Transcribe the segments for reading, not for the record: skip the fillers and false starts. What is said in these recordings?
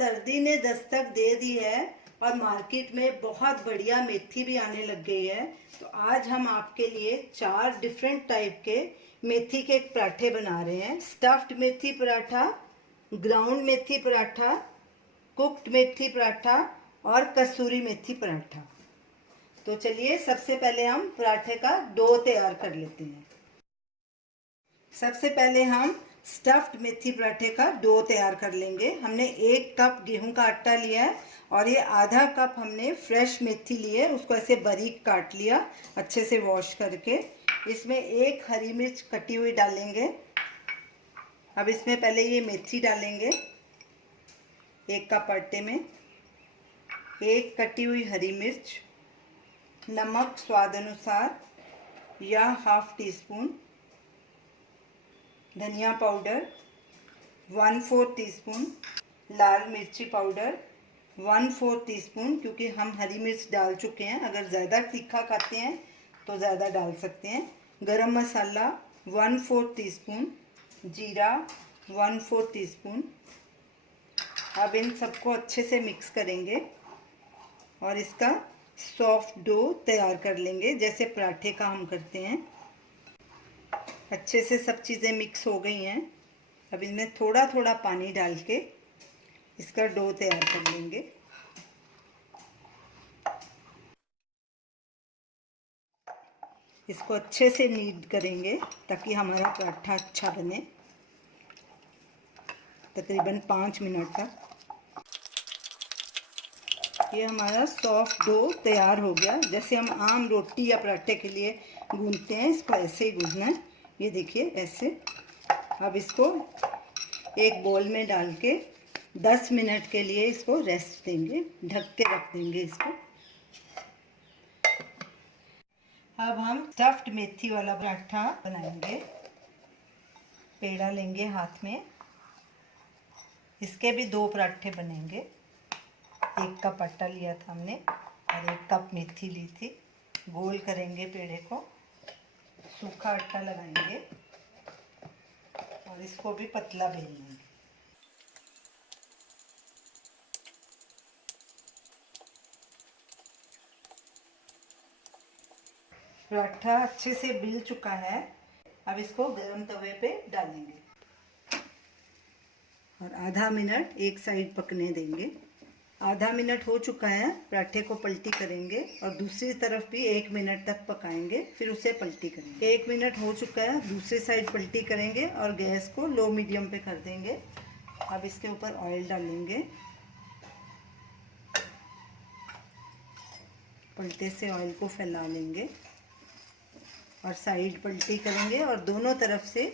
सर्दी ने दस्तक दे दी है और मार्केट में बहुत बढ़िया मेथी भी आने लग गई है। तो आज हम आपके लिए 4 डिफरेंट टाइप के मेथी के पराठे बना रहे हैं। स्टफ्ड मेथी पराठा, ग्राउंड मेथी पराठा, कुक्ड मेथी पराठा और कसूरी मेथी पराठा। तो चलिए सबसे पहले हम पराठे का डो तैयार कर लेते हैं। सबसे पहले हम स्टफ्ड मेथी पराठे का डो तैयार कर लेंगे। हमने 1 कप गेहूं का आटा लिया है और ये आधा कप हमने फ्रेश मेथी ली है। उसको ऐसे बारीक काट लिया अच्छे से वॉश करके। इसमें 1 हरी मिर्च कटी हुई डालेंगे। अब इसमें पहले ये मेथी डालेंगे 1 कप आटे में। 1 कटी हुई हरी मिर्च, नमक स्वाद अनुसार या ½ टी स्पून, धनिया पाउडर 1/4 टीस्पून, लाल मिर्ची पाउडर 1/4 टीस्पून, क्योंकि हम हरी मिर्च डाल चुके हैं। अगर ज़्यादा तीखा खाते हैं तो ज़्यादा डाल सकते हैं। गरम मसाला 1/4 टीस्पून, जीरा 1/4 टीस्पून। अब इन सबको अच्छे से मिक्स करेंगे और इसका सॉफ्ट डो तैयार कर लेंगे जैसे पराठे का हम करते हैं। अच्छे से सब चीज़ें मिक्स हो गई हैं। अब इनमें थोड़ा थोड़ा पानी डाल के इसका डो तैयार कर लेंगे। इसको अच्छे से नीड करेंगे ताकि हमारा पराठा अच्छा बने, तकरीबन 5 मिनट तक। ये हमारा सॉफ्ट डो तैयार हो गया। जैसे हम आम रोटी या पराठे के लिए गूंथते हैं, इसको ऐसे ही गूंथना है। ये देखिए ऐसे। अब इसको एक बोल में डाल के 10 मिनट के लिए इसको रेस्ट देंगे, ढक के रख देंगे इसको। अब हम स्टफ्ड मेथी वाला पराठा बनाएंगे। पेड़ा लेंगे हाथ में। इसके भी 2 पराठे बनेंगे। 1 कप आटा लिया था हमने और 1 कप मेथी ली थी। गोल करेंगे पेड़े को, सूखा आटा लगाएंगे और इसको भी पतला बेलेंगे। पराठा अच्छे से बिल चुका है। अब इसको गरम तवे पे डालेंगे और आधा मिनट एक साइड पकने देंगे। आधा मिनट हो चुका है। पराठे को पलटी करेंगे और दूसरी तरफ भी 1 मिनट तक पकाएंगे, फिर उसे पलटी करेंगे। 1 मिनट हो चुका है, दूसरी साइड पलटी करेंगे और गैस को लो मीडियम पे कर देंगे। अब इसके ऊपर ऑयल डालेंगे, पलटे से ऑयल को फैला लेंगे और साइड पलटी करेंगे और दोनों तरफ से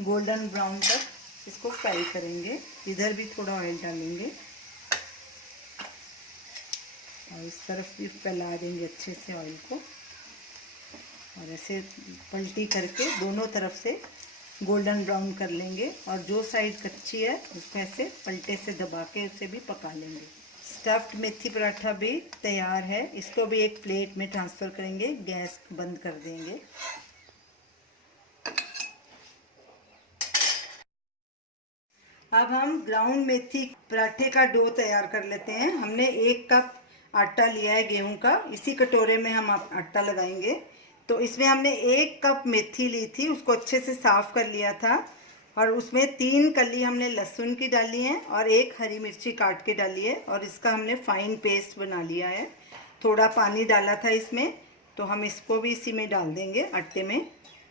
गोल्डन ब्राउन तक इसको फ्राई करेंगे। इधर भी थोड़ा ऑयल डालेंगे और इस तरफ भी फैला देंगे अच्छे से ऑयल को और ऐसे पलटी करके दोनों तरफ से गोल्डन ब्राउन कर लेंगे। और जो साइड कच्ची है उसको ऐसे पलटे से दबा के उसे भी पका लेंगे। स्टफ्ड मेथी पराठा भी तैयार है। इसको भी एक प्लेट में ट्रांसफ़र करेंगे, गैस बंद कर देंगे। अब हम ग्राउंड मेथी पराठे का डो तैयार कर लेते हैं। हमने 1 कप आटा लिया है गेहूं का। इसी कटोरे में हम आटा लगाएंगे। तो इसमें हमने 1 कप मेथी ली थी, उसको अच्छे से साफ़ कर लिया था और उसमें 3 कली हमने लहसुन की डाली है और 1 हरी मिर्ची काट के डाली है और इसका हमने फाइन पेस्ट बना लिया है। थोड़ा पानी डाला था इसमें, तो हम इसको भी इसी में डाल देंगे आटे में।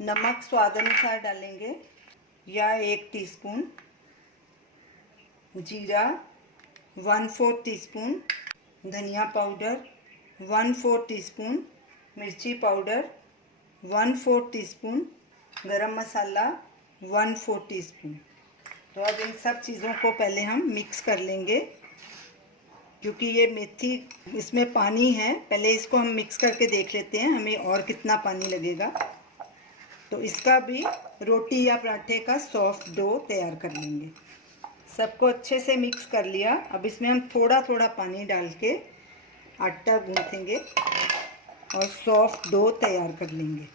नमक स्वाद अनुसार डालेंगे या 1 टीस्पून, जीरा 1/4 टीस्पून, धनिया पाउडर 1/4 टीस्पून, मिर्ची पाउडर 1/4 टीस्पून, गरम मसाला 1/4 टीस्पून। तो अब इन सब चीज़ों को पहले हम मिक्स कर लेंगे, क्योंकि ये मेथी इसमें पानी है। पहले इसको हम मिक्स करके देख लेते हैं हमें और कितना पानी लगेगा। तो इसका भी रोटी या पराठे का सॉफ्ट डो तैयार कर लेंगे। सबको अच्छे से मिक्स कर लिया। अब इसमें हम थोड़ा थोड़ा पानी डाल के आटा गूंथेंगे और सॉफ्ट डो तैयार कर लेंगे।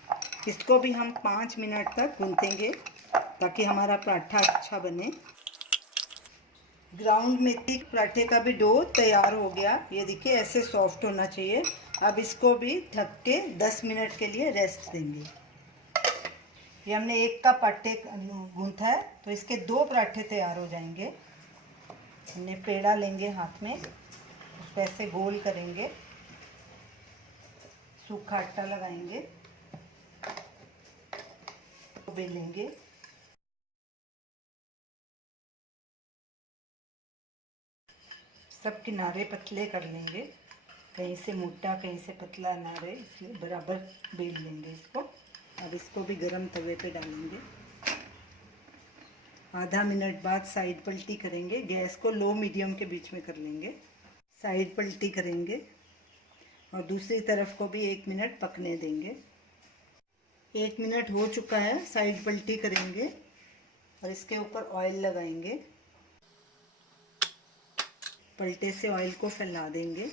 इसको भी हम 5 मिनट तक गूंथेंगे ताकि हमारा पराठा अच्छा बने। ग्राउंड मेथी पराठे का भी डो तैयार हो गया। ये देखिए ऐसे सॉफ्ट होना चाहिए। अब इसको भी ढक के 10 मिनट के लिए रेस्ट देंगे। ये हमने एक कप आटे गूंथा है तो इसके 2 पराठे तैयार हो जाएंगे। हमने पेड़ा लेंगे हाथ में, उसको ऐसे गोल करेंगे, सूखा आटा लगाएंगे, बेलेंगे। सब किनारे पतले कर लेंगे, कहीं से मोटा कहीं से पतला ना रहे, इसलिए बराबर बेल लेंगे इसको। अब इसको भी गरम तवे पे डालेंगे। आधा मिनट बाद साइड पलटी करेंगे। गैस को लो मीडियम के बीच में कर लेंगे। साइड पलटी करेंगे और दूसरी तरफ को भी 1 मिनट पकने देंगे। 1 मिनट हो चुका है। साइड पलटी करेंगे और इसके ऊपर ऑयल लगाएंगे। पलटे से ऑयल को फैला देंगे।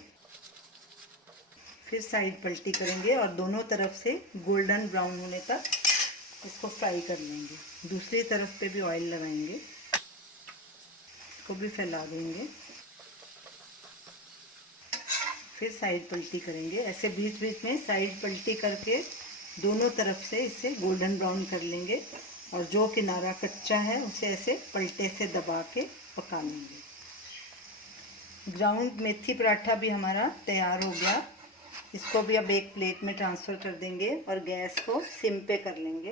फिर साइड पलटी करेंगे और दोनों तरफ से गोल्डन ब्राउन होने तक इसको फ्राई कर लेंगे। दूसरी तरफ पे भी ऑयल लगाएंगे, इसको भी फैला देंगे। फिर साइड पलटी करेंगे। ऐसे बीच बीच में साइड पलटी करके दोनों तरफ से इसे गोल्डन ब्राउन कर लेंगे और जो किनारा कच्चा है उसे ऐसे पलटे से दबा के पका लेंगे। ग्राउंड मेथी पराठा भी हमारा तैयार हो गया। इसको भी अब एक प्लेट में ट्रांसफ़र कर देंगे और गैस को सिम पे कर लेंगे।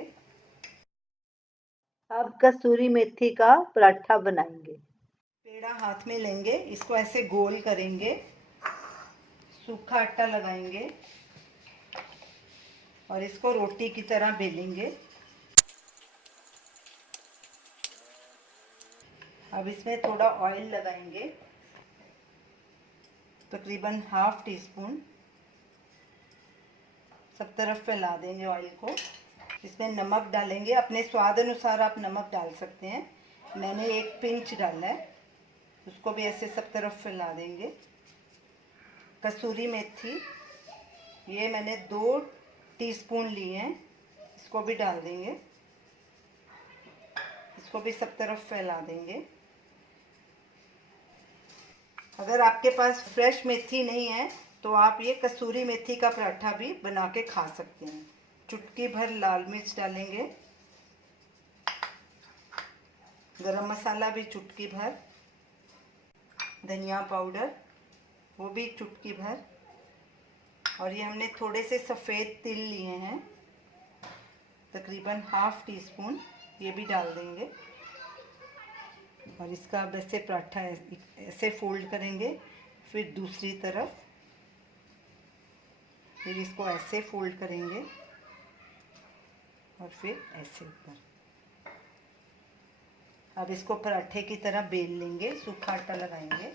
अब कसूरी मेथी का पराठा बनाएंगे। पेड़ा हाथ में लेंगे, इसको ऐसे गोल करेंगे, सूखा आटा लगाएंगे और इसको रोटी की तरह बेलेंगे। अब इसमें थोड़ा ऑयल लगाएंगे, तकरीबन ½ टीस्पून। सब तरफ फैला देंगे ऑयल को। इसमें नमक डालेंगे, अपने स्वाद अनुसार आप नमक डाल सकते हैं। मैंने 1 पिंच डाला है। उसको भी ऐसे सब तरफ फैला देंगे। कसूरी मेथी ये मैंने 2 टीस्पून लिए हैं, इसको भी डाल देंगे। इसको भी सब तरफ फैला देंगे। अगर आपके पास फ्रेश मेथी नहीं है तो आप ये कसूरी मेथी का पराठा भी बना के खा सकते हैं। चुटकी भर लाल मिर्च डालेंगे, गरम मसाला भी चुटकी भर, धनिया पाउडर वो भी चुटकी भर, और ये हमने थोड़े से सफ़ेद तिल लिए हैं, तकरीबन ½ टीस्पून, ये भी डाल देंगे। और इसका अब ऐसे पराठा ऐसे फोल्ड करेंगे, फिर दूसरी तरफ, फिर इसको ऐसे फोल्ड करेंगे और फिर ऐसे ऊपर। अब इसको पराठे की तरह बेल लेंगे, सूखा आटा लगाएंगे।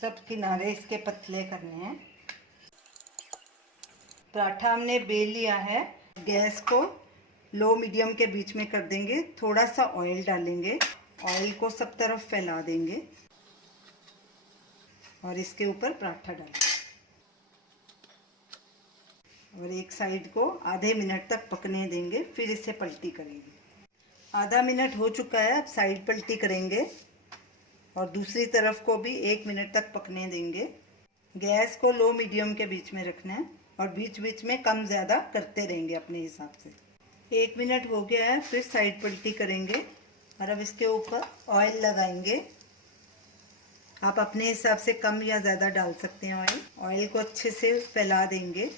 सब किनारे इसके पतले करने हैं। पराठा हमने बेल लिया है। गैस को लो मीडियम के बीच में कर देंगे। थोड़ा सा ऑयल डालेंगे, ऑयल को सब तरफ फैला देंगे और इसके ऊपर पराठा डालेंगे और एक साइड को आधे मिनट तक पकने देंगे, फिर इसे पलटी करेंगे। आधा मिनट हो चुका है। अब साइड पलटी करेंगे और दूसरी तरफ को भी 1 मिनट तक पकने देंगे। गैस को लो मीडियम के बीच में रखना है और बीच बीच में कम ज़्यादा करते रहेंगे अपने हिसाब से। 1 मिनट हो गया है, फिर साइड पलटी करेंगे और अब इसके ऊपर ऑयल लगाएंगे। आप अपने हिसाब से कम या ज़्यादा डाल सकते हैं ऑयल। ऑयल को अच्छे से फैला देंगे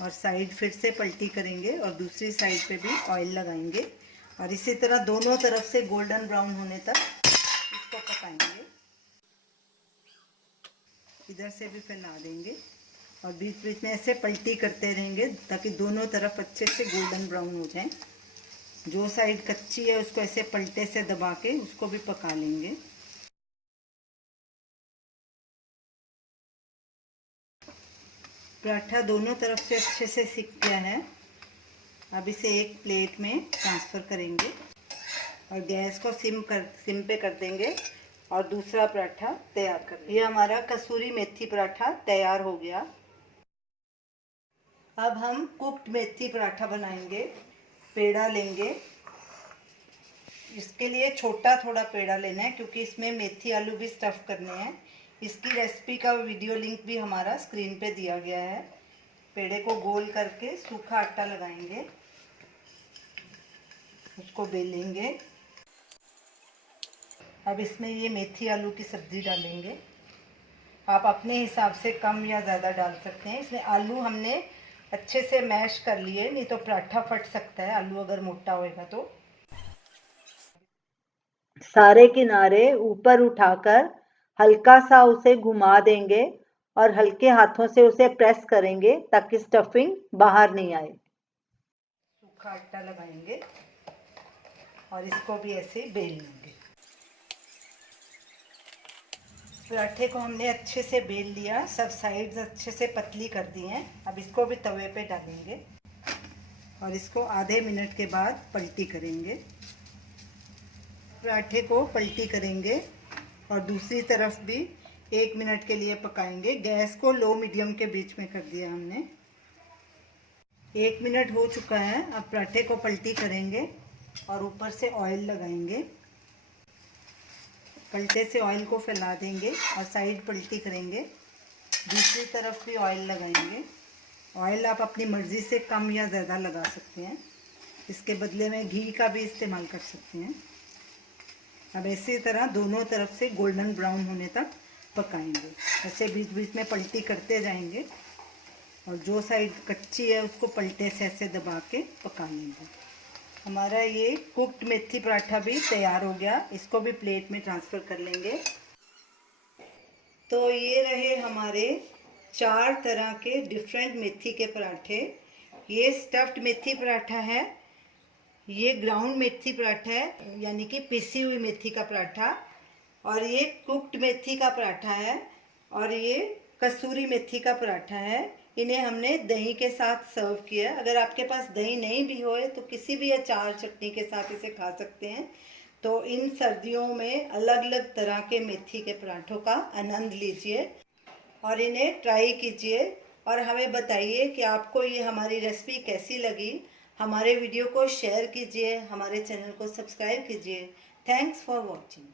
और साइड फिर से पलटी करेंगे और दूसरी साइड पे भी ऑयल लगाएंगे और इसी तरह दोनों तरफ से गोल्डन ब्राउन होने तक इसको पकाएंगे। इधर से भी फैला देंगे और बीच बीच में ऐसे पलटी करते रहेंगे ताकि दोनों तरफ अच्छे से गोल्डन ब्राउन हो जाए। जो साइड कच्ची है उसको ऐसे पलटे से दबा के उसको भी पका लेंगे। पराठा दोनों तरफ से अच्छे से सिक गया है। अब इसे एक प्लेट में ट्रांसफ़र करेंगे और गैस को सिम पे कर देंगे और दूसरा पराठा तैयार कर देंगे। ये हमारा कसूरी मेथी पराठा तैयार हो गया। अब हम कुक्ड मेथी पराठा बनाएंगे। पेड़ा लेंगे। इसके लिए छोटा थोड़ा पेड़ा लेना है क्योंकि इसमें मेथी आलू भी स्टफ़ करने हैं। इसकी रेसिपी का वीडियो लिंक भी हमारा स्क्रीन पे दिया गया है। पेड़े को गोल करके सूखा आटा लगाएंगे, उसको बेलेंगे। अब इसमें ये मेथी आलू की सब्ज़ी डालेंगे। आप अपने हिसाब से कम या ज़्यादा डाल सकते हैं। इसमें आलू हमने अच्छे से मैश कर लिए, नहीं तो पराठा फट सकता है आलू अगर मोटा होएगा तो। सारे किनारे ऊपर उठाकर हल्का सा उसे घुमा देंगे और हल्के हाथों से उसे प्रेस करेंगे ताकि स्टफिंग बाहर नहीं आए। सूखा आटा लगाएंगे और इसको भी ऐसे बेल लेंगे। पराठे को हमने अच्छे से बेल लिया, सब साइड्स अच्छे से पतली कर दी हैं। अब इसको भी तवे पे डालेंगे और इसको आधे मिनट के बाद पलटी करेंगे। पराठे को पलटी करेंगे और दूसरी तरफ भी 1 मिनट के लिए पकाएंगे। गैस को लो मीडियम के बीच में कर दिया हमने। 1 मिनट हो चुका है। अब पराठे को पलटी करेंगे और ऊपर से ऑयल लगाएंगे। पलटे से ऑयल को फैला देंगे और साइड पलटी करेंगे। दूसरी तरफ भी ऑयल लगाएंगे। ऑयल आप अपनी मर्ज़ी से कम या ज़्यादा लगा सकते हैं। इसके बदले में घी का भी इस्तेमाल कर सकते हैं। अब इसी तरह दोनों तरफ से गोल्डन ब्राउन होने तक पकाएंगे। ऐसे बीच बीच में पलटी करते जाएंगे और जो साइड कच्ची है उसको पलटे से ऐसे दबा के पका लेंगे। हमारा ये कुक्ड मेथी पराठा भी तैयार हो गया। इसको भी प्लेट में ट्रांसफ़र कर लेंगे। तो ये रहे हमारे 4 तरह के डिफरेंट मेथी के पराठे। ये स्टफ्ड मेथी पराठा है, ये ग्राउंड मेथी पराठा है यानी कि पिसी हुई मेथी का पराठा, और ये कुक्ड मेथी का पराठा है, और ये कसूरी मेथी का पराठा है। इन्हें हमने दही के साथ सर्व किया। अगर आपके पास दही नहीं भी होए तो किसी भी अचार चटनी के साथ इसे खा सकते हैं। तो इन सर्दियों में अलग अलग तरह के मेथी के पराठों का आनंद लीजिए और इन्हें ट्राई कीजिए और हमें बताइए कि आपको ये हमारी रेसिपी कैसी लगी। हमारे वीडियो को शेयर कीजिए, हमारे चैनल को सब्सक्राइब कीजिए। Thanks for watching.